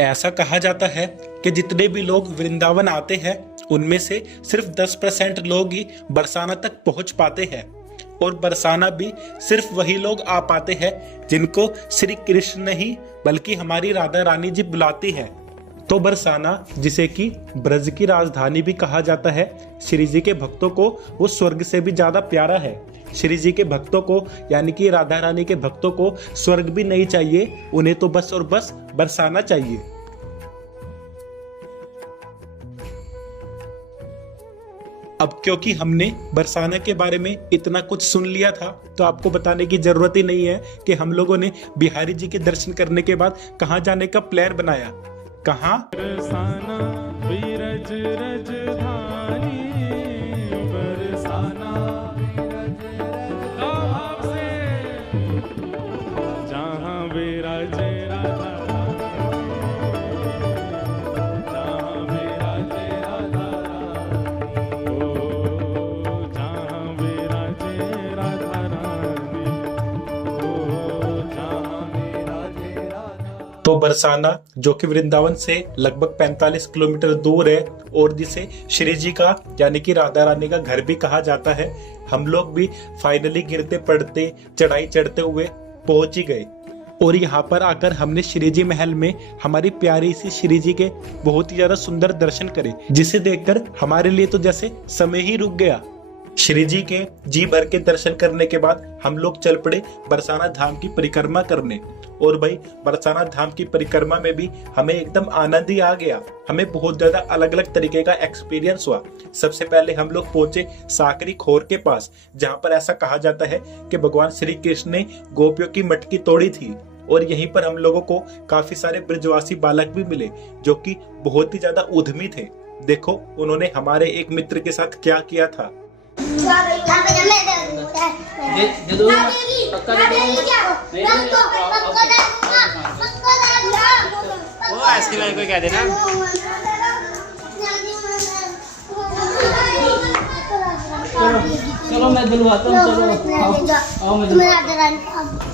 ऐसा कहा जाता है कि जितने भी लोग वृंदावन आते हैं उनमें से सिर्फ 10% लोग ही बरसाना तक पहुंच पाते हैं, और बरसाना भी सिर्फ वही लोग आ पाते हैं जिनको श्री कृष्ण नहीं बल्कि हमारी राधा रानी जी बुलाती है। तो बरसाना, जिसे कि ब्रज की राजधानी भी कहा जाता है, श्री जी के भक्तों को वो स्वर्ग से भी ज्यादा प्यारा है। श्री जी के भक्तों को यानी कि राधा रानी के भक्तों को स्वर्ग भी नहीं चाहिए, उन्हें तो बस और बस बरसाना चाहिए। अब क्योंकि हमने बरसाना के बारे में इतना कुछ सुन लिया था, तो आपको बताने की जरूरत ही नहीं है कि हम लोगों ने बिहारी जी के दर्शन करने के बाद कहाँ जाने का प्लान बनाया। कहाँ? बरसाना बिरज राजधानी, बरसाना जहाँ विराजे राधा, जहाँ विराजे राधा, ओ जहाँ विराजे राधा रानी, ओ जहाँ विराजे राधा। तो बरसाना, जो कि वृंदावन से लगभग 45 किलोमीटर दूर है और जिसे श्री जी का यानी कि राधा रानी का घर भी कहा जाता है, हम लोग भी फाइनली गिरते पड़ते चढ़ाई चढ़ते हुए पहुंच ही गए। और यहाँ पर आकर हमने श्री जी महल में हमारी प्यारी सी श्री जी के बहुत ही ज्यादा सुंदर दर्शन करे, जिसे देखकर हमारे लिए तो जैसे समय ही रुक गया। श्री जी के जी भर के दर्शन करने के बाद हम लोग चल पड़े बरसाना धाम की परिक्रमा करने। और भाई, बरसाना धाम की परिक्रमा में भी हमें एकदम आनंद ही आ गया। हमें बहुत ज्यादा अलग अलग तरीके का एक्सपीरियंस हुआ। सबसे पहले हम लोग पहुंचे साकरी खोर के पास, जहां पर ऐसा कहा जाता है कि भगवान श्री कृष्ण ने गोपियों की मटकी तोड़ी थी। और यहीं पर हम लोगों को काफी सारे ब्रजवासी बालक भी मिले जो कि बहुत ही ज्यादा उद्यमी थे। देखो उन्होंने हमारे एक मित्र के साथ क्या किया था। आइसक्रीम को क्या देना? चलो मैं दिलवाता हूँ, चलो आओ मैं दिलवाता।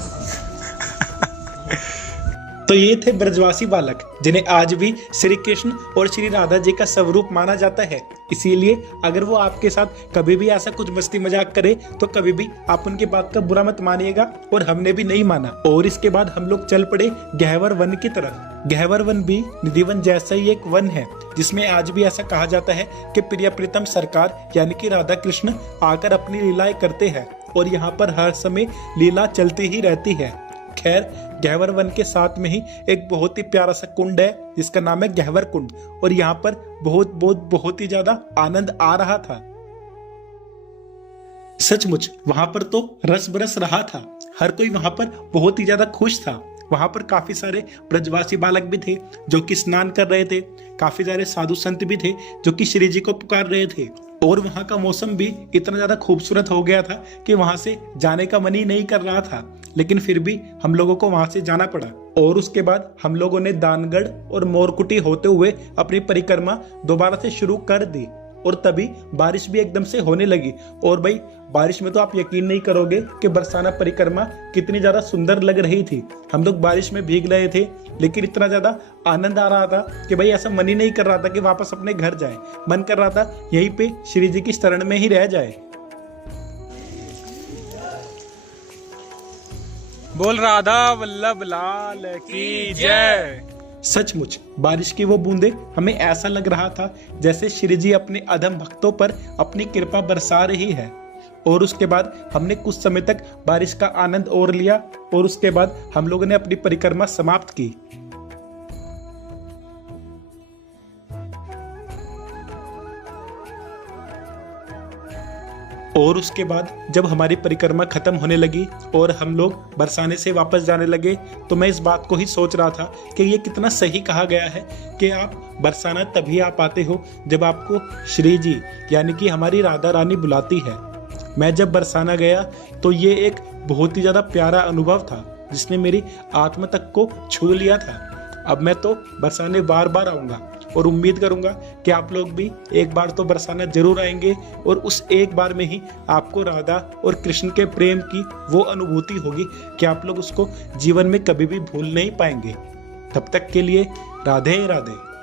तो ये थे ब्रजवासी बालक जिन्हें आज भी श्री कृष्ण और श्री राधा जी का स्वरूप माना जाता है। इसीलिए अगर वो आपके साथ कभी भी ऐसा कुछ मस्ती मजाक करे तो कभी भी आप उनकी बात का बुरा मत मानिएगा, और हमने भी नहीं माना। और इसके बाद हम लोग चल पड़े गहवर वन की तरफ। गहवर वन भी निधिवन जैसा ही एक वन है, जिसमें आज भी ऐसा कहा जाता है कि प्रिय प्रीतम सरकार यानी कि राधा कृष्ण आकर अपनी लीलाएं करते हैं, और यहाँ पर हर समय लीला चलती ही रहती है। खैर, गहवर वन के साथ में ही एक बहुत ही प्यारा सा कुंड है जिसका नाम है गहवर कुंड, और यहाँ पर बहुत ही ज्यादा आनंद आ रहा था। सचमुच वहां पर तो रस बरस रहा था। हर कोई वहां पर बहुत ही ज्यादा खुश था। वहां पर काफी सारे ब्रजवासी बालक भी थे जो कि स्नान कर रहे थे। काफी सारे साधु संत भी थे जो कि श्री जी को पुकार रहे थे। और वहां का मौसम भी इतना ज्यादा खूबसूरत हो गया था कि वहां से जाने का मन ही नहीं कर रहा था, लेकिन फिर भी हम लोगों को वहां से जाना पड़ा। और उसके बाद हम लोगों ने दानगढ़ और मोरकुटी होते हुए अपनी परिक्रमा दोबारा से शुरू कर दी। और तभी बारिश भी एकदम से होने लगी। और भाई, बारिश में तो आप यकीन नहीं करोगे कि बरसाना परिक्रमा कितनी ज्यादा सुंदर लग रही थी। हम लोग बारिश में भीग रहे थे, लेकिन इतना ज्यादा आनंद आ रहा था कि भाई ऐसा मन ही नहीं कर रहा था कि वापस अपने घर जाए। मन कर रहा था यहीं पे श्री जी की शरण में ही रह जाए। बोल राधा वल्लभ लाल की जय। सचमुच बारिश की वो बूंदे हमें ऐसा लग रहा था जैसे श्री जी अपने अधम भक्तों पर अपनी कृपा बरसा रही है। और उसके बाद हमने कुछ समय तक बारिश का आनंद और लिया, और उसके बाद हम लोगों ने अपनी परिक्रमा समाप्त की। और उसके बाद जब हमारी परिक्रमा खत्म होने लगी और हम लोग बरसाने से वापस जाने लगे, तो मैं इस बात को ही सोच रहा था कि ये कितना सही कहा गया है कि आप बरसाना तभी आ पाते हो जब आपको श्री जी यानी कि हमारी राधा रानी बुलाती है। मैं जब बरसाना गया तो ये एक बहुत ही ज्यादा प्यारा अनुभव था जिसने मेरी आत्मा तक को छू लिया था। अब मैं तो बरसाने बार बार आऊंगा और उम्मीद करूंगा कि आप लोग भी एक बार तो बरसाना जरूर आएंगे, और उस एक बार में ही आपको राधा और कृष्ण के प्रेम की वो अनुभूति होगी कि आप लोग उसको जीवन में कभी भी भूल नहीं पाएंगे। तब तक के लिए राधे राधे।